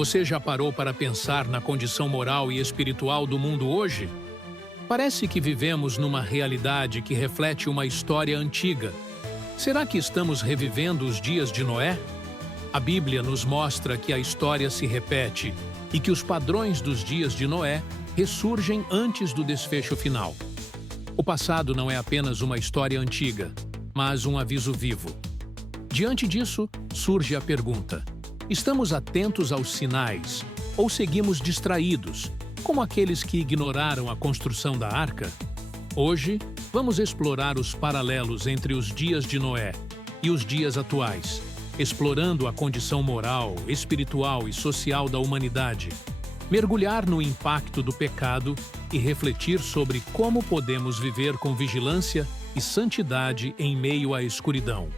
Você já parou para pensar na condição moral e espiritual do mundo hoje? Parece que vivemos numa realidade que reflete uma história antiga. Será que estamos revivendo os dias de Noé? A Bíblia nos mostra que a história se repete e que os padrões dos dias de Noé ressurgem antes do desfecho final. O passado não é apenas uma história antiga, mas um aviso vivo. Diante disso, surge a pergunta: estamos atentos aos sinais ou seguimos distraídos, como aqueles que ignoraram a construção da arca? Hoje, vamos explorar os paralelos entre os dias de Noé e os dias atuais, explorando a condição moral, espiritual e social da humanidade, mergulhar no impacto do pecado e refletir sobre como podemos viver com vigilância e santidade em meio à escuridão.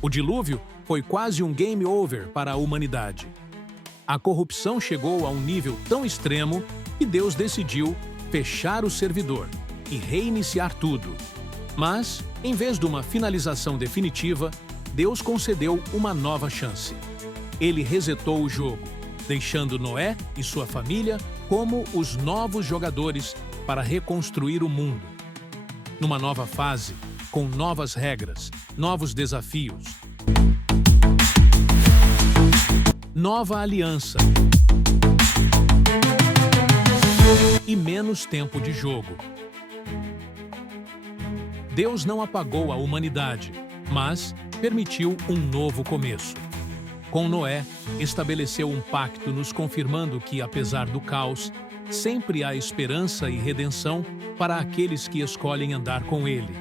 O dilúvio foi quase um game over para a humanidade. A corrupção chegou a um nível tão extremo que Deus decidiu fechar o servidor e reiniciar tudo. Mas, em vez de uma finalização definitiva, Deus concedeu uma nova chance. Ele resetou o jogo, deixando Noé e sua família como os novos jogadores para reconstruir o mundo. Numa nova fase, com novas regras, novos desafios. Nova aliança. E menos tempo de jogo. Deus não apagou a humanidade, mas permitiu um novo começo. Com Noé, estabeleceu um pacto nos confirmando que, apesar do caos, sempre há esperança e redenção para aqueles que escolhem andar com ele.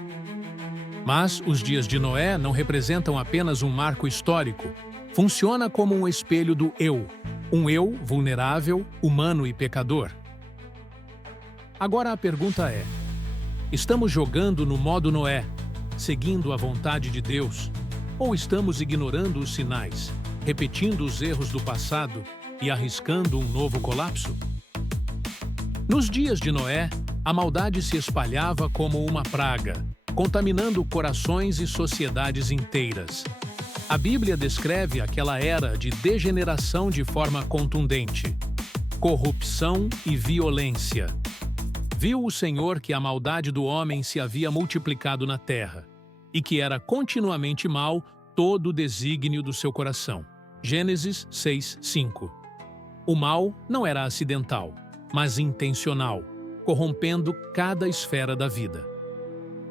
Mas os dias de Noé não representam apenas um marco histórico. Funciona como um espelho do eu, um eu vulnerável, humano e pecador. Agora a pergunta é: estamos jogando no modo Noé, seguindo a vontade de Deus, ou estamos ignorando os sinais, repetindo os erros do passado e arriscando um novo colapso? Nos dias de Noé, a maldade se espalhava como uma praga, contaminando corações e sociedades inteiras. A Bíblia descreve aquela era de degeneração de forma contundente: corrupção e violência. Viu o Senhor que a maldade do homem se havia multiplicado na terra, e que era continuamente mau todo o desígnio do seu coração. Gênesis 6:5. O mal não era acidental, mas intencional, corrompendo cada esfera da vida.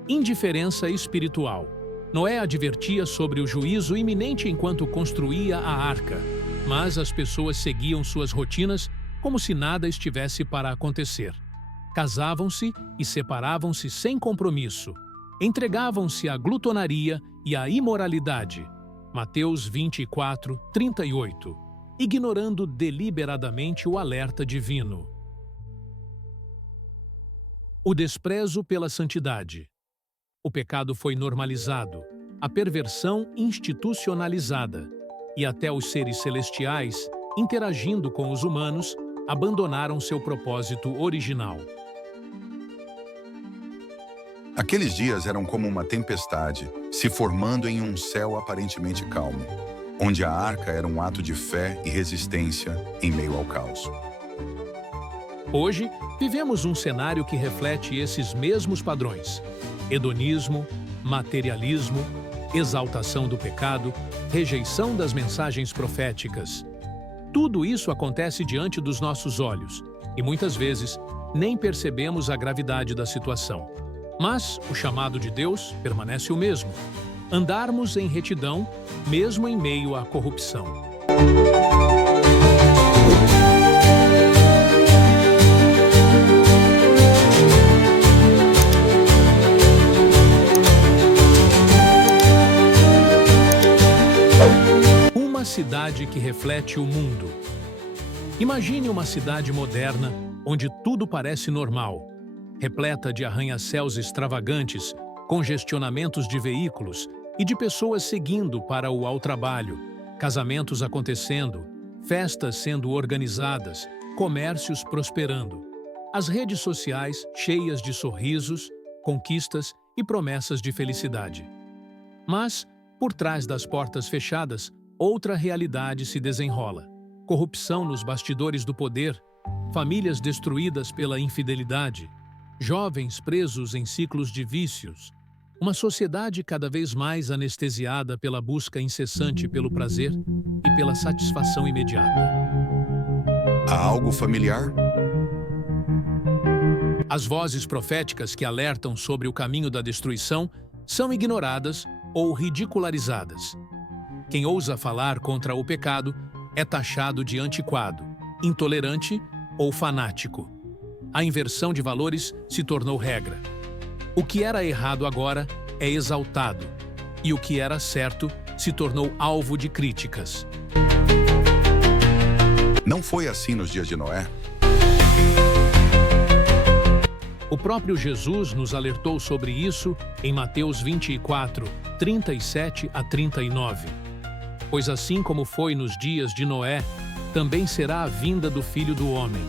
Indiferença espiritual. Noé advertia sobre o juízo iminente enquanto construía a arca, mas as pessoas seguiam suas rotinas como se nada estivesse para acontecer. Casavam-se e separavam-se sem compromisso. Entregavam-se à glutonaria e à imoralidade. Mateus 24:38. Ignorando deliberadamente o alerta divino. O desprezo pela santidade. O pecado foi normalizado, a perversão institucionalizada, e até os seres celestiais, interagindo com os humanos, abandonaram seu propósito original. Aqueles dias eram como uma tempestade, se formando em um céu aparentemente calmo, onde a arca era um ato de fé e resistência em meio ao caos. Hoje, vivemos um cenário que reflete esses mesmos padrões: hedonismo, materialismo, exaltação do pecado, rejeição das mensagens proféticas. Tudo isso acontece diante dos nossos olhos, e muitas vezes nem percebemos a gravidade da situação. Mas o chamado de Deus permanece o mesmo: andarmos em retidão, mesmo em meio à corrupção. Uma cidade que reflete o mundo. Imagine uma cidade moderna, onde tudo parece normal, repleta de arranha-céus extravagantes, congestionamentos de veículos e de pessoas seguindo para ao trabalho, casamentos acontecendo, festas sendo organizadas, comércios prosperando. As redes sociais cheias de sorrisos, conquistas e promessas de felicidade. Mas, por trás das portas fechadas, outra realidade se desenrola. Corrupção nos bastidores do poder, famílias destruídas pela infidelidade, jovens presos em ciclos de vícios, uma sociedade cada vez mais anestesiada pela busca incessante pelo prazer e pela satisfação imediata. Há algo familiar? As vozes proféticas que alertam sobre o caminho da destruição são ignoradas ou ridicularizadas. Quem ousa falar contra o pecado é taxado de antiquado, intolerante ou fanático. A inversão de valores se tornou regra. O que era errado agora é exaltado, e o que era certo se tornou alvo de críticas. Não foi assim nos dias de Noé? O próprio Jesus nos alertou sobre isso em Mateus 24, 37 a 39. Pois assim como foi nos dias de Noé, também será a vinda do Filho do Homem.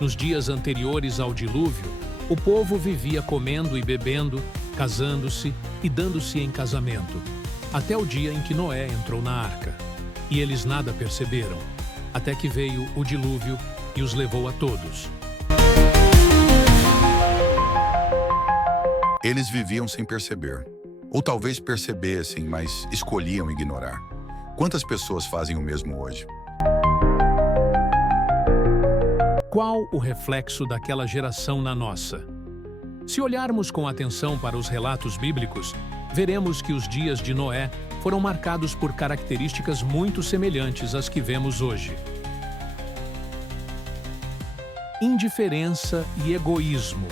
Nos dias anteriores ao dilúvio, o povo vivia comendo e bebendo, casando-se e dando-se em casamento, até o dia em que Noé entrou na arca. E eles nada perceberam, até que veio o dilúvio e os levou a todos. Eles viviam sem perceber. Ou talvez percebessem, mas escolhiam ignorar. Quantas pessoas fazem o mesmo hoje? Qual o reflexo daquela geração na nossa? Se olharmos com atenção para os relatos bíblicos, veremos que os dias de Noé foram marcados por características muito semelhantes às que vemos hoje. Indiferença e egoísmo.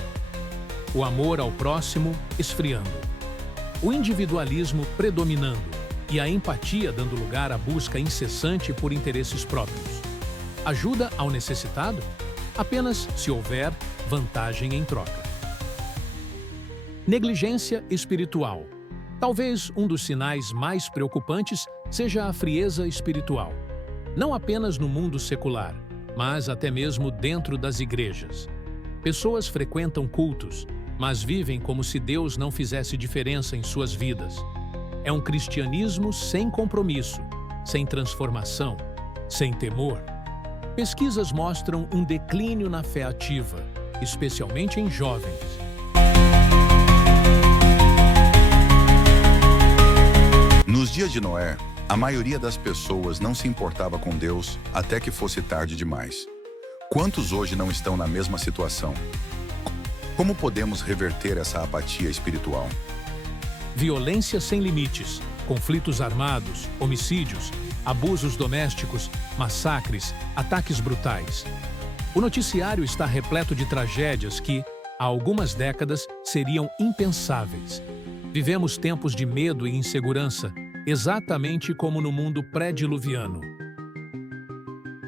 O amor ao próximo esfriando. O individualismo predominando e a empatia dando lugar à busca incessante por interesses próprios. Ajuda ao necessitado? Apenas se houver vantagem em troca. Negligência espiritual. Talvez um dos sinais mais preocupantes seja a frieza espiritual. Não apenas no mundo secular, mas até mesmo dentro das igrejas. Pessoas frequentam cultos, mas vivem como se Deus não fizesse diferença em suas vidas. É um cristianismo sem compromisso, sem transformação, sem temor. Pesquisas mostram um declínio na fé ativa, especialmente em jovens. Nos dias de Noé, a maioria das pessoas não se importava com Deus até que fosse tarde demais. Quantos hoje não estão na mesma situação? Como podemos reverter essa apatia espiritual? Violência sem limites, conflitos armados, homicídios, abusos domésticos, massacres, ataques brutais. O noticiário está repleto de tragédias que, há algumas décadas, seriam impensáveis. Vivemos tempos de medo e insegurança, exatamente como no mundo pré-diluviano.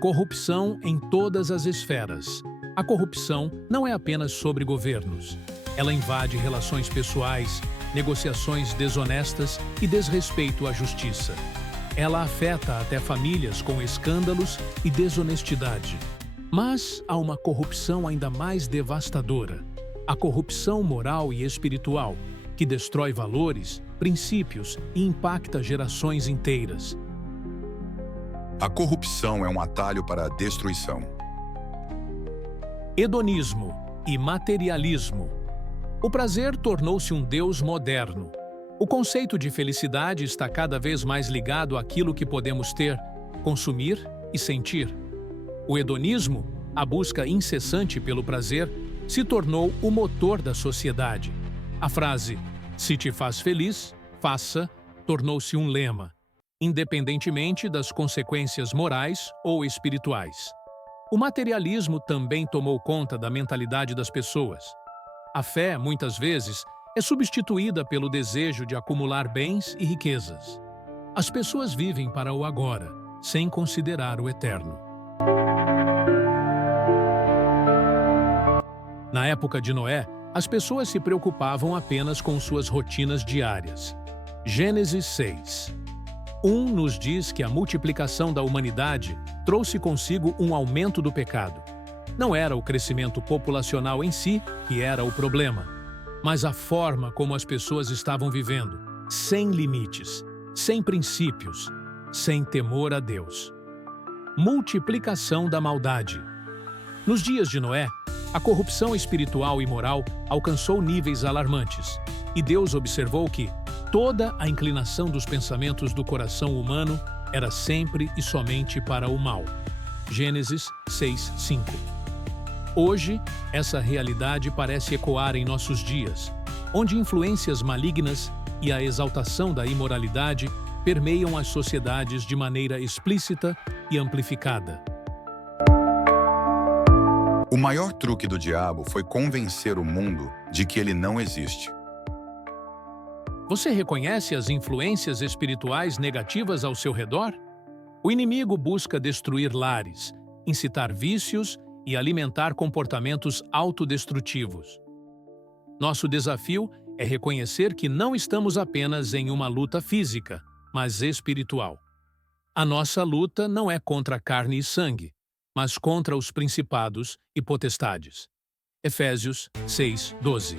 Corrupção em todas as esferas. A corrupção não é apenas sobre governos. Ela invade relações pessoais, negociações desonestas e desrespeito à justiça. Ela afeta até famílias com escândalos e desonestidade. Mas há uma corrupção ainda mais devastadora. A corrupção moral e espiritual, que destrói valores, princípios e impacta gerações inteiras. A corrupção é um atalho para a destruição. Hedonismo e materialismo. O prazer tornou-se um Deus moderno. O conceito de felicidade está cada vez mais ligado àquilo que podemos ter, consumir e sentir. O hedonismo, a busca incessante pelo prazer, se tornou o motor da sociedade. A frase, "se te faz feliz, faça", tornou-se um lema, independentemente das consequências morais ou espirituais. O materialismo também tomou conta da mentalidade das pessoas. A fé, muitas vezes, é substituída pelo desejo de acumular bens e riquezas. As pessoas vivem para o agora, sem considerar o eterno. Na época de Noé, as pessoas se preocupavam apenas com suas rotinas diárias. Gênesis 6. Nos diz que a multiplicação da humanidade trouxe consigo um aumento do pecado. Não era o crescimento populacional em si que era o problema, mas a forma como as pessoas estavam vivendo, sem limites, sem princípios, sem temor a Deus. Multiplicação da maldade. Nos dias de Noé, a corrupção espiritual e moral alcançou níveis alarmantes, e Deus observou que toda a inclinação dos pensamentos do coração humano era sempre e somente para o mal. Gênesis 6:5. Hoje, essa realidade parece ecoar em nossos dias, onde influências malignas e a exaltação da imoralidade permeiam as sociedades de maneira explícita e amplificada. O maior truque do diabo foi convencer o mundo de que ele não existe. Você reconhece as influências espirituais negativas ao seu redor? O inimigo busca destruir lares, incitar vícios e alimentar comportamentos autodestrutivos. Nosso desafio é reconhecer que não estamos apenas em uma luta física, mas espiritual. A nossa luta não é contra carne e sangue, mas contra os principados e potestades. Efésios 6:12.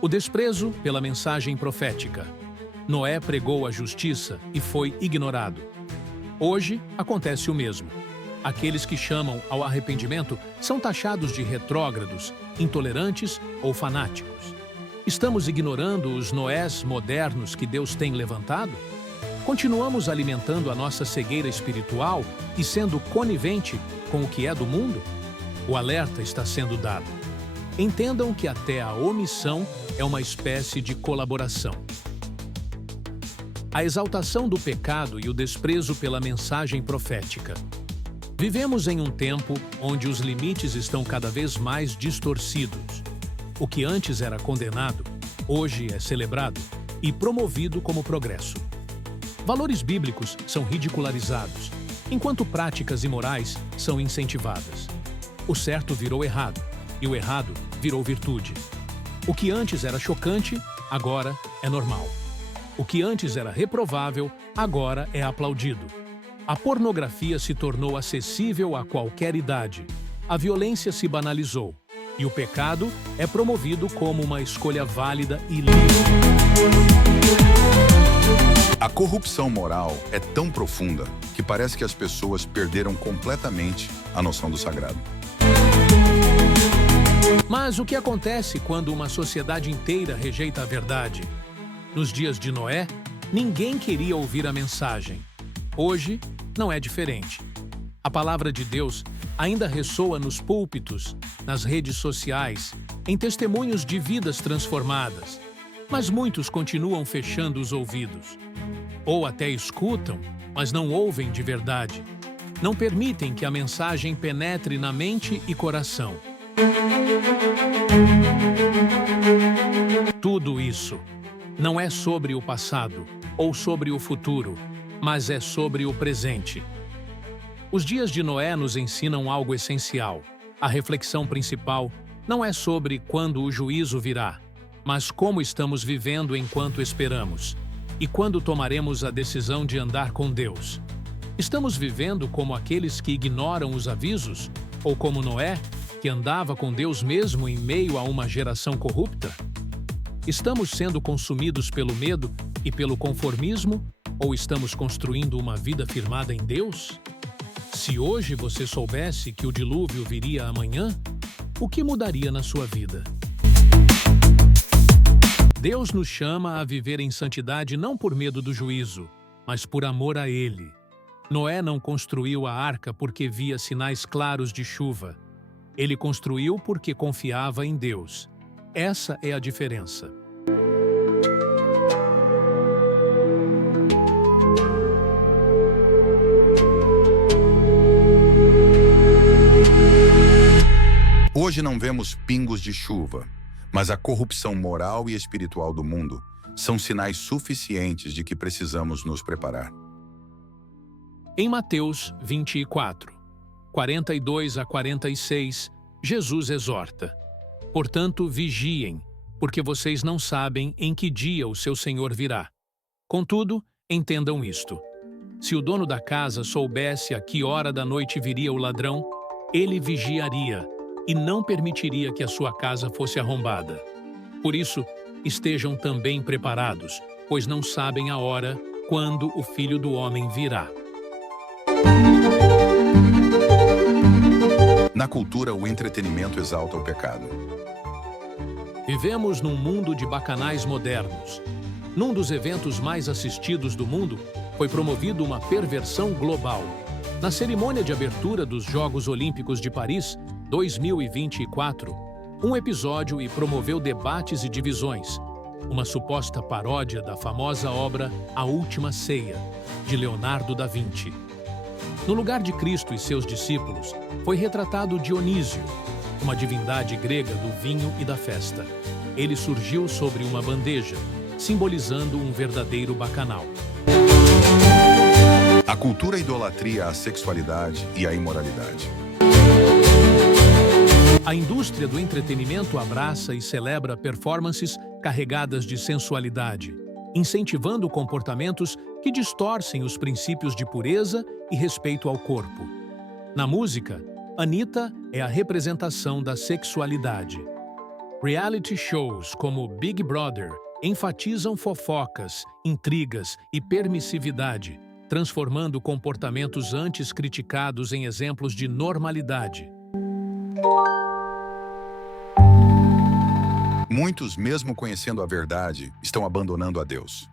O desprezo pela mensagem profética. Noé pregou a justiça e foi ignorado. Hoje acontece o mesmo. Aqueles que chamam ao arrependimento são taxados de retrógrados, intolerantes ou fanáticos. Estamos ignorando os Noés modernos que Deus tem levantado? Continuamos alimentando a nossa cegueira espiritual e sendo conivente com o que é do mundo? O alerta está sendo dado. Entendam que até a omissão é uma espécie de colaboração. A exaltação do pecado e o desprezo pela mensagem profética. Vivemos em um tempo onde os limites estão cada vez mais distorcidos. O que antes era condenado, hoje é celebrado e promovido como progresso. Valores bíblicos são ridicularizados, enquanto práticas imorais são incentivadas. O certo virou errado, e o errado virou virtude. O que antes era chocante, agora é normal. O que antes era reprovável, agora é aplaudido. A pornografia se tornou acessível a qualquer idade. A violência se banalizou. E o pecado é promovido como uma escolha válida e livre. A corrupção moral é tão profunda que parece que as pessoas perderam completamente a noção do sagrado. Mas o que acontece quando uma sociedade inteira rejeita a verdade? Nos dias de Noé, ninguém queria ouvir a mensagem. Hoje, não é diferente. A palavra de Deus ainda ressoa nos púlpitos, nas redes sociais, em testemunhos de vidas transformadas. Mas muitos continuam fechando os ouvidos. Ou até escutam, mas não ouvem de verdade. Não permitem que a mensagem penetre na mente e coração. Tudo isso não é sobre o passado ou sobre o futuro, mas é sobre o presente. Os dias de Noé nos ensinam algo essencial. A reflexão principal não é sobre quando o juízo virá, mas como estamos vivendo enquanto esperamos e quando tomaremos a decisão de andar com Deus. Estamos vivendo como aqueles que ignoram os avisos ou como Noé, que andava com Deus mesmo em meio a uma geração corrupta? Estamos sendo consumidos pelo medo e pelo conformismo ou estamos construindo uma vida firmada em Deus? Se hoje você soubesse que o dilúvio viria amanhã, o que mudaria na sua vida? Deus nos chama a viver em santidade não por medo do juízo, mas por amor a Ele. Noé não construiu a arca porque via sinais claros de chuva. Ele construiu porque confiava em Deus. Essa é a diferença. Hoje não vemos pingos de chuva, mas a corrupção moral e espiritual do mundo são sinais suficientes de que precisamos nos preparar. Em Mateus 24, 42 a 46, Jesus exorta: Portanto, vigiem, porque vocês não sabem em que dia o seu Senhor virá. Contudo, entendam isto. Se o dono da casa soubesse a que hora da noite viria o ladrão, ele vigiaria e não permitiria que a sua casa fosse arrombada. Por isso, estejam também preparados, pois não sabem a hora quando o Filho do Homem virá. Na cultura, o entretenimento exalta o pecado. Vivemos num mundo de bacanais modernos. Num dos eventos mais assistidos do mundo, foi promovida uma perversão global. Na cerimônia de abertura dos Jogos Olímpicos de Paris, 2024, um episódio promoveu debates e divisões. Uma suposta paródia da famosa obra A Última Ceia, de Leonardo da Vinci. No lugar de Cristo e seus discípulos, foi retratado Dionísio, uma divindade grega do vinho e da festa. Ele surgiu sobre uma bandeja, simbolizando um verdadeiro bacanal. A cultura idolatria a sexualidade e a imoralidade. A indústria do entretenimento abraça e celebra performances carregadas de sensualidade, incentivando comportamentos que distorcem os princípios de pureza e respeito ao corpo. Na música, Anitta é a representação da sexualidade. Reality shows como Big Brother enfatizam fofocas, intrigas e permissividade, transformando comportamentos antes criticados em exemplos de normalidade. Muitos, mesmo conhecendo a verdade, estão abandonando a Deus.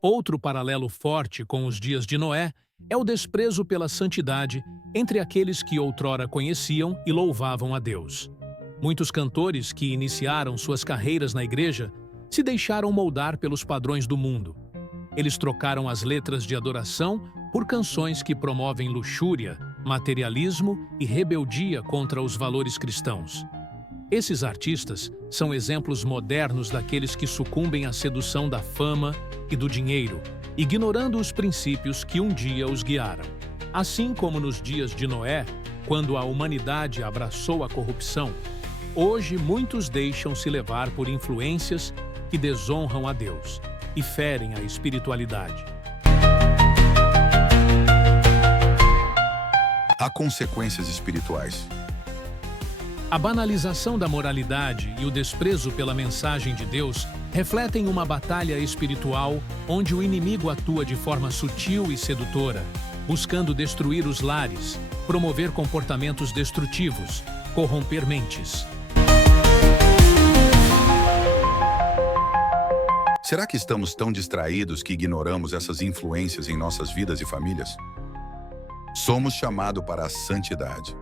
Outro paralelo forte com os dias de Noé é o desprezo pela santidade entre aqueles que outrora conheciam e louvavam a Deus. Muitos cantores que iniciaram suas carreiras na igreja se deixaram moldar pelos padrões do mundo. Eles trocaram as letras de adoração por canções que promovem luxúria, materialismo e rebeldia contra os valores cristãos. Esses artistas são exemplos modernos daqueles que sucumbem à sedução da fama e do dinheiro, ignorando os princípios que um dia os guiaram. Assim como nos dias de Noé, quando a humanidade abraçou a corrupção, hoje muitos deixam-se levar por influências que desonram a Deus e ferem a espiritualidade. Há consequências espirituais. A banalização da moralidade e o desprezo pela mensagem de Deus refletem uma batalha espiritual onde o inimigo atua de forma sutil e sedutora, buscando destruir os lares, promover comportamentos destrutivos, corromper mentes. Será que estamos tão distraídos que ignoramos essas influências em nossas vidas e famílias? Somos chamados para a santidade.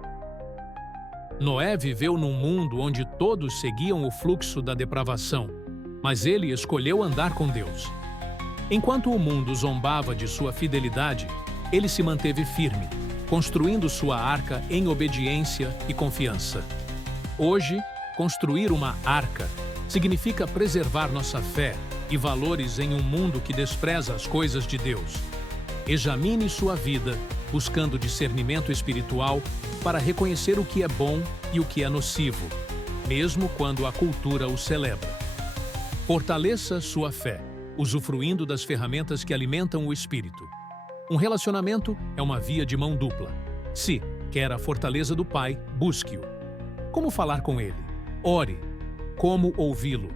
Noé viveu num mundo onde todos seguiam o fluxo da depravação, mas ele escolheu andar com Deus. Enquanto o mundo zombava de sua fidelidade, ele se manteve firme, construindo sua arca em obediência e confiança. Hoje, construir uma arca significa preservar nossa fé e valores em um mundo que despreza as coisas de Deus. Examine sua vida, buscando discernimento espiritual para reconhecer o que é bom e o que é nocivo, mesmo quando a cultura o celebra. Fortaleça sua fé, usufruindo das ferramentas que alimentam o espírito. Um relacionamento é uma via de mão dupla. Se quer a fortaleza do Pai, busque-o. Como falar com Ele? Ore. Como ouvi-lo?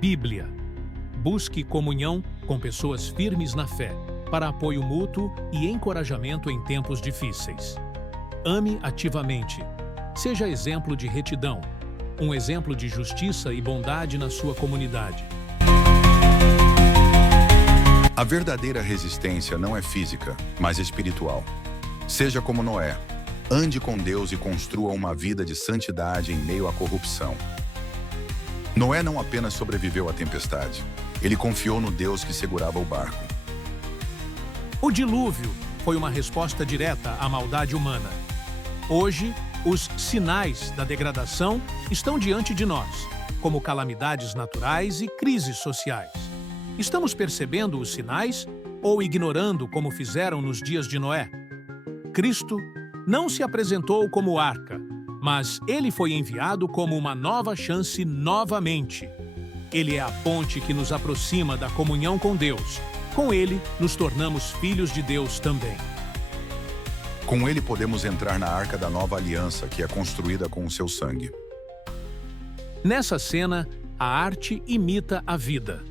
Bíblia. Busque comunhão com pessoas firmes na fé, para apoio mútuo e encorajamento em tempos difíceis. Ame ativamente. Seja exemplo de retidão, um exemplo de justiça e bondade na sua comunidade. A verdadeira resistência não é física, mas espiritual. Seja como Noé. Ande com Deus e construa uma vida de santidade em meio à corrupção. Noé não apenas sobreviveu à tempestade, ele confiou no Deus que segurava o barco. O dilúvio foi uma resposta direta à maldade humana. Hoje, os sinais da degradação estão diante de nós, como calamidades naturais e crises sociais. Estamos percebendo os sinais ou ignorando como fizeram nos dias de Noé? Cristo não se apresentou como arca, mas ele foi enviado como uma nova chance novamente. Ele é a ponte que nos aproxima da comunhão com Deus. Com ele, nos tornamos filhos de Deus também. Com ele podemos entrar na arca da nova aliança, que é construída com o seu sangue. Nessa cena, a arte imita a vida.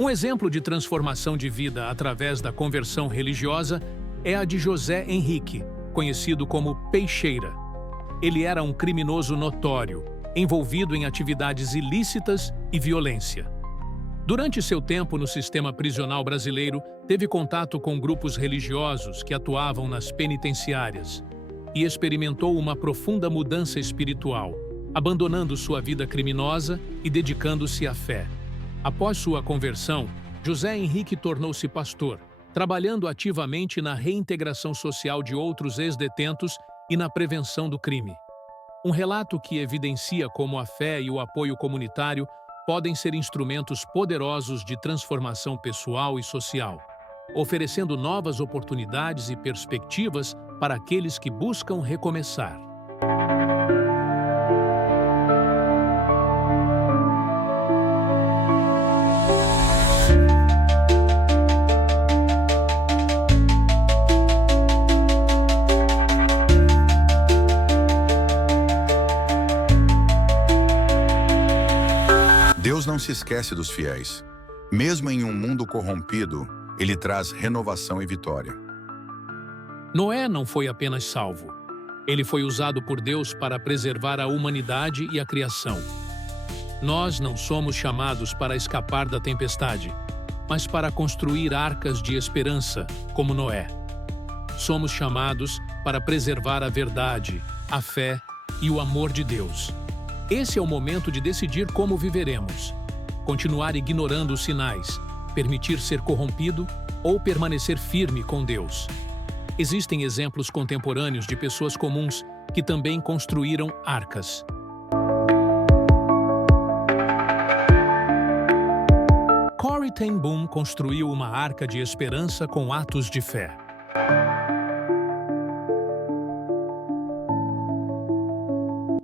Um exemplo de transformação de vida através da conversão religiosa é a de José Henrique, conhecido como Peixeira. Ele era um criminoso notório, envolvido em atividades ilícitas e violência. Durante seu tempo no sistema prisional brasileiro, teve contato com grupos religiosos que atuavam nas penitenciárias e experimentou uma profunda mudança espiritual, abandonando sua vida criminosa e dedicando-se à fé. Após sua conversão, José Henrique tornou-se pastor, trabalhando ativamente na reintegração social de outros ex-detentos e na prevenção do crime. Um relato que evidencia como a fé e o apoio comunitário podem ser instrumentos poderosos de transformação pessoal e social, oferecendo novas oportunidades e perspectivas para aqueles que buscam recomeçar. Deus não se esquece dos fiéis. Mesmo em um mundo corrompido, Ele traz renovação e vitória. Noé não foi apenas salvo. Ele foi usado por Deus para preservar a humanidade e a criação. Nós não somos chamados para escapar da tempestade, mas para construir arcas de esperança, como Noé. Somos chamados para preservar a verdade, a fé e o amor de Deus. Esse é o momento de decidir como viveremos. Continuar ignorando os sinais, permitir ser corrompido ou permanecer firme com Deus. Existem exemplos contemporâneos de pessoas comuns que também construíram arcas. Corrie ten Boom construiu uma arca de esperança com atos de fé.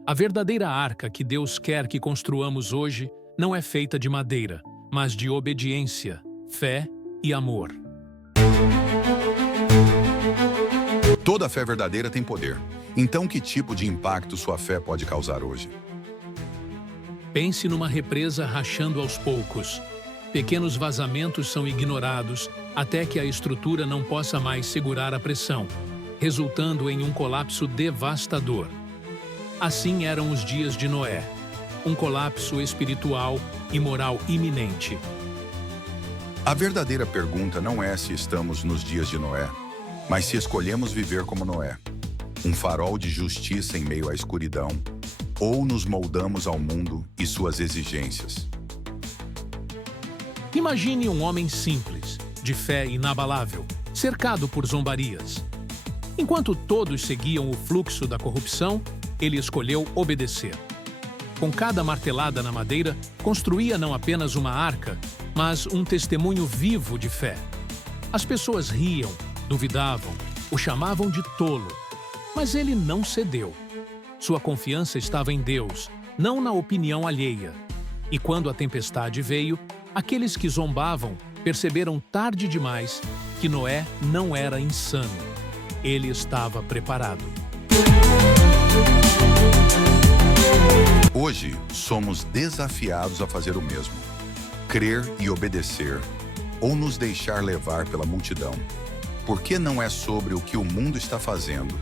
A verdadeira arca que Deus quer que construamos hoje não é feita de madeira, mas de obediência, fé e amor. Toda fé verdadeira tem poder. Então, que tipo de impacto sua fé pode causar hoje? Pense numa represa rachando aos poucos. Pequenos vazamentos são ignorados até que a estrutura não possa mais segurar a pressão, resultando em um colapso devastador. Assim eram os dias de Noé, um colapso espiritual e moral iminente. A verdadeira pergunta não é se estamos nos dias de Noé, mas se escolhemos viver como Noé, um farol de justiça em meio à escuridão, ou nos moldamos ao mundo e suas exigências. Imagine um homem simples, de fé inabalável, cercado por zombarias. Enquanto todos seguiam o fluxo da corrupção, ele escolheu obedecer. Com cada martelada na madeira, construía não apenas uma arca, mas um testemunho vivo de fé. As pessoas riam, duvidavam, o chamavam de tolo, mas ele não cedeu. Sua confiança estava em Deus, não na opinião alheia. E quando a tempestade veio, aqueles que zombavam perceberam tarde demais que Noé não era insano. Ele estava preparado. Hoje, somos desafiados a fazer o mesmo. Crer e obedecer, ou nos deixar levar pela multidão. Porque não é sobre o que o mundo está fazendo,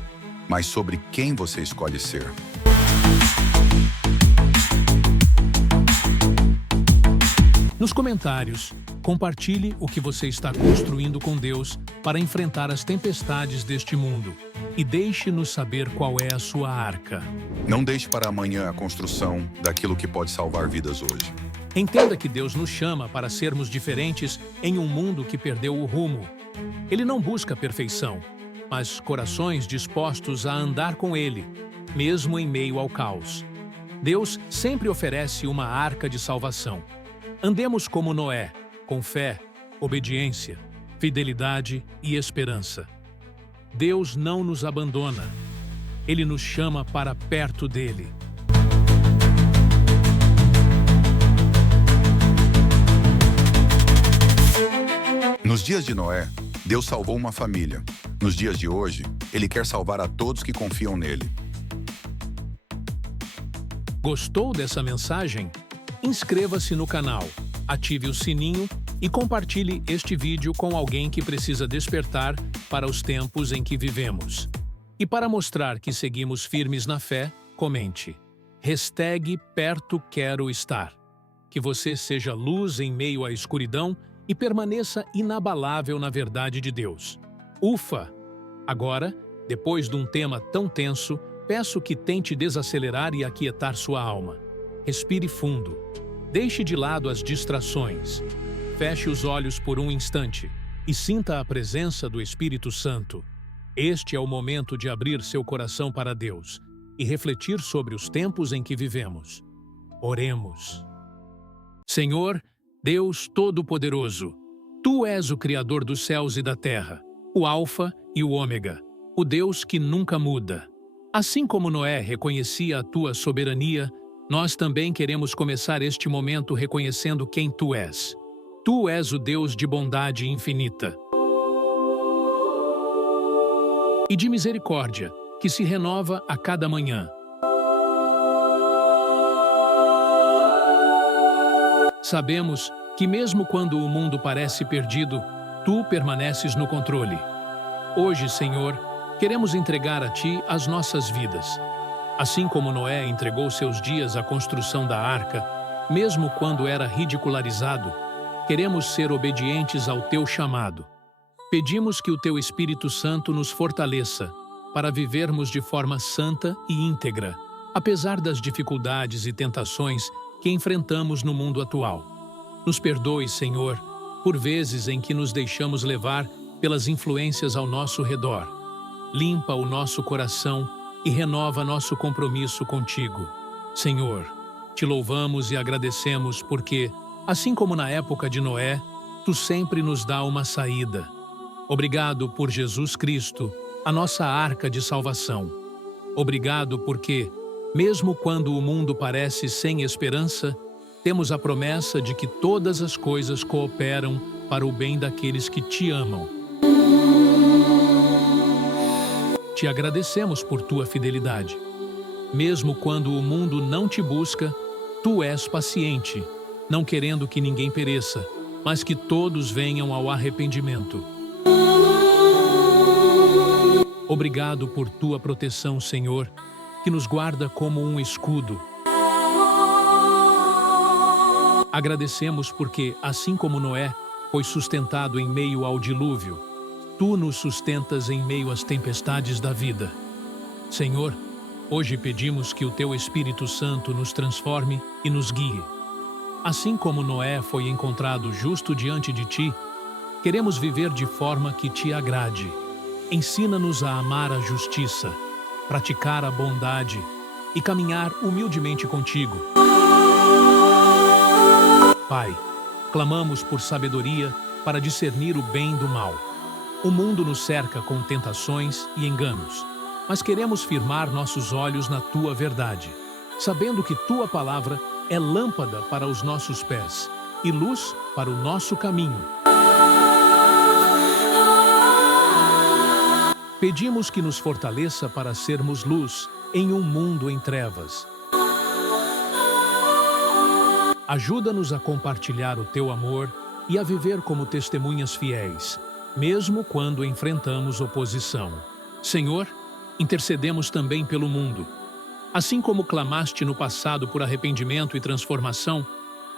mas sobre quem você escolhe ser. Nos comentários, compartilhe o que você está construindo com Deus para enfrentar as tempestades deste mundo e deixe-nos saber qual é a sua arca. Não deixe para amanhã a construção daquilo que pode salvar vidas hoje. Entenda que Deus nos chama para sermos diferentes em um mundo que perdeu o rumo. Ele não busca perfeição, mas corações dispostos a andar com Ele, mesmo em meio ao caos. Deus sempre oferece uma arca de salvação. Andemos como Noé, com fé, obediência, fidelidade e esperança. Deus não nos abandona. Ele nos chama para perto dele. Nos dias de Noé, Deus salvou uma família. Nos dias de hoje, Ele quer salvar a todos que confiam nele. Gostou dessa mensagem? Inscreva-se no canal, ative o sininho e compartilhe este vídeo com alguém que precisa despertar para os tempos em que vivemos. E para mostrar que seguimos firmes na fé, comente #perto quero estar. Que você seja luz em meio à escuridão e permaneça inabalável na verdade de Deus. Ufa! Agora, depois de um tema tão tenso, peço que tente desacelerar e aquietar sua alma. Respire fundo. Deixe de lado as distrações. Feche os olhos por um instante e sinta a presença do Espírito Santo. Este é o momento de abrir seu coração para Deus e refletir sobre os tempos em que vivemos. Oremos. Senhor, Deus Todo-Poderoso, Tu és o Criador dos céus e da terra, o Alfa e o Ômega, o Deus que nunca muda. Assim como Noé reconhecia a Tua soberania, nós também queremos começar este momento reconhecendo quem Tu és. Tu és o Deus de bondade infinita e de misericórdia, que se renova a cada manhã. Sabemos que mesmo quando o mundo parece perdido, Tu permaneces no controle. Hoje, Senhor, queremos entregar a Ti as nossas vidas. Assim como Noé entregou seus dias à construção da arca, mesmo quando era ridicularizado, queremos ser obedientes ao Teu chamado. Pedimos que o Teu Espírito Santo nos fortaleça para vivermos de forma santa e íntegra, apesar das dificuldades e tentações que enfrentamos no mundo atual. Nos perdoe, Senhor, por vezes em que nos deixamos levar pelas influências ao nosso redor. Limpa o nosso coração e renova nosso compromisso contigo. Senhor, Te louvamos e agradecemos porque, assim como na época de Noé, Tu sempre nos dá uma saída. Obrigado por Jesus Cristo, a nossa arca de salvação. Obrigado porque, mesmo quando o mundo parece sem esperança, temos a promessa de que todas as coisas cooperam para o bem daqueles que Te amam. Te agradecemos por Tua fidelidade. Mesmo quando o mundo não Te busca, Tu és paciente, não querendo que ninguém pereça, mas que todos venham ao arrependimento. Obrigado por Tua proteção, Senhor, que nos guarda como um escudo. Agradecemos porque, assim como Noé foi sustentado em meio ao dilúvio, Tu nos sustentas em meio às tempestades da vida. Senhor, hoje pedimos que o Teu Espírito Santo nos transforme e nos guie. Assim como Noé foi encontrado justo diante de Ti, queremos viver de forma que Te agrade. Ensina-nos a amar a justiça, praticar a bondade e caminhar humildemente contigo. Pai, clamamos por sabedoria para discernir o bem do mal. O mundo nos cerca com tentações e enganos, mas queremos firmar nossos olhos na Tua verdade, sabendo que Tua palavra é lâmpada para os nossos pés e luz para o nosso caminho. Pedimos que nos fortaleça para sermos luz em um mundo em trevas. Ajuda-nos a compartilhar o Teu amor e a viver como testemunhas fiéis, mesmo quando enfrentamos oposição. Senhor, intercedemos também pelo mundo. Assim como clamaste no passado por arrependimento e transformação,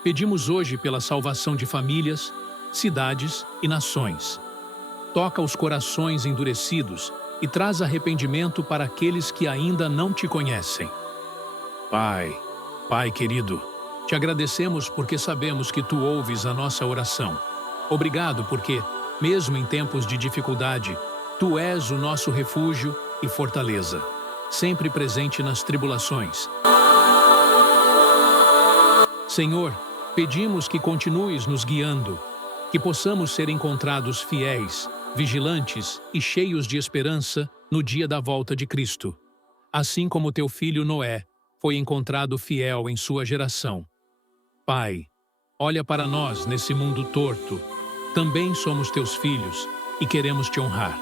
pedimos hoje pela salvação de famílias, cidades e nações. Toca os corações endurecidos e traz arrependimento para aqueles que ainda não Te conhecem. Pai querido, Te agradecemos porque sabemos que Tu ouves a nossa oração. Obrigado porque, mesmo em tempos de dificuldade, Tu és o nosso refúgio e fortaleza, sempre presente nas tribulações. Senhor, pedimos que continues nos guiando, que possamos ser encontrados fiéis, vigilantes e cheios de esperança no dia da volta de Cristo, assim como Teu filho Noé foi encontrado fiel em sua geração. Pai, olha para nós nesse mundo torto. Também somos Teus filhos e queremos Te honrar.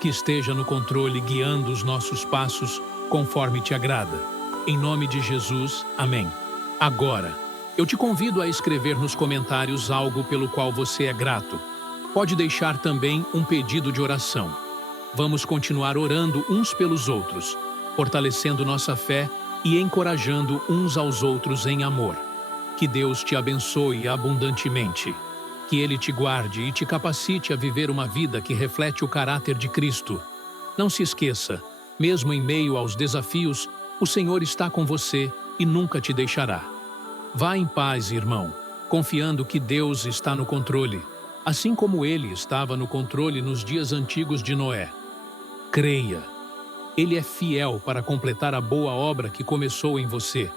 Que esteja no controle guiando os nossos passos conforme Te agrada. Em nome de Jesus, amém. Agora, Eu te convido a escrever nos comentários algo pelo qual você é grato. Pode deixar também um pedido de oração. Vamos continuar orando uns pelos outros, fortalecendo nossa fé e encorajando uns aos outros em amor. Que Deus te abençoe abundantemente. Que Ele te guarde e te capacite a viver uma vida que reflete o caráter de Cristo. Não se esqueça, mesmo em meio aos desafios, o Senhor está com você e nunca te deixará. Vá em paz, irmão, confiando que Deus está no controle, assim como Ele estava no controle nos dias antigos de Noé. Creia. Ele é fiel para completar a boa obra que começou em você.